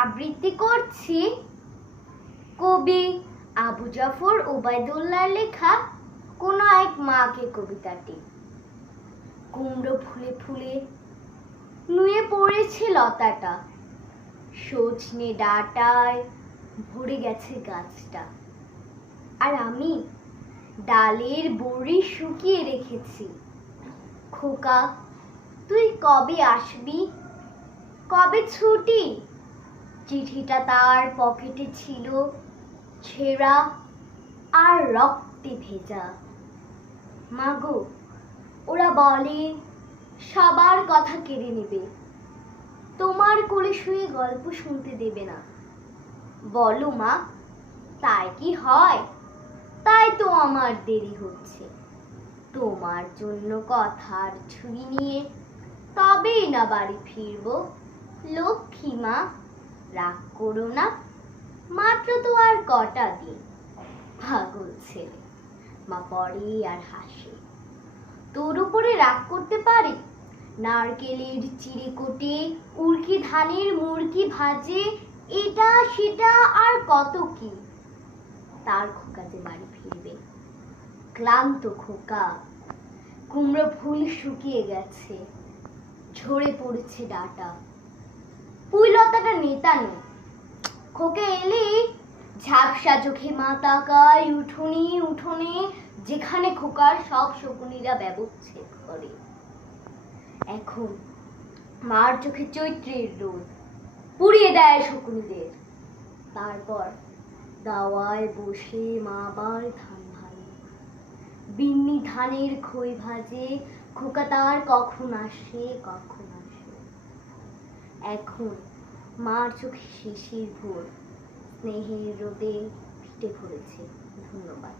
আবৃত্তি করছি কবি আবু জাফর ওবায়দুল্লাহর লেখা কোনো এক মাকে কবিতাটি। কুমড়ো ফুলে ফুলে নুয়ে পড়েছে লতাটা, সজনে ডাঁটায় ভরে গেছে গাছটা, আর আমি ডালের বড়ি শুকিয়ে রেখেছি। খোকা, তুই কবে আসবি, কবে ছুটি? চিঠিটা তার পকেটে ছিল, ছেঁড়া আর রক্তে ভেজা। মাগো, ওরা বলে সবার কথা কেড়ে নেবে, তোমার কোলে শুয়ে গল্প শুনতে দেবে না। বলো মা, তাই কি হয়? তাই তো আমার দেরি হচ্ছে। তোমার জন্য কথার ঝুড়ি নিয়ে তবেই না বাড়ি ফিরবো। লক্ষ্মী মা, রাগ করো না, মাত্র তো আর কটা দিন। পাগল ছেলে, মা পড়ে আর হাসে। তোর উপরে রাগ করতে পারে? নারকেলের চিড়ে কোটে, উল্কি ধানের মুরকি ভাজে, এটা সেটা আর কত কি। তার খোকা যে বাড়ি ফিরবে, ক্লান্ত খোকা। কুমড়ো ফুল শুকিয়ে গেছে, ঝরে পড়েছে ডাঁটা, পুঁই লতাটা নেতানো। খোকা এলে ঝাপসা চোখে মা তাকায় উঠোনে উঠোনে, যেখানে খোকার সব শকুনিরা ব্যবচ্ছেদ করে। এখন মার চোখে চৈত্রের রোদ পুড়িয়ে দেয় শকুনিদের। তারপর দাওয়ায় বসে মা আবার ধান ভাঙে, বিন্নি ধানের খই ভাজে। খোকা তার কখন আসে কখন আসে। এখন মার চোখে শিশির ভোর, স্নেহের রোদে ফিটে পড়েছে। ধন্যবাদ।